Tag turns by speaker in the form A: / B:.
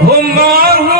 A: Allahu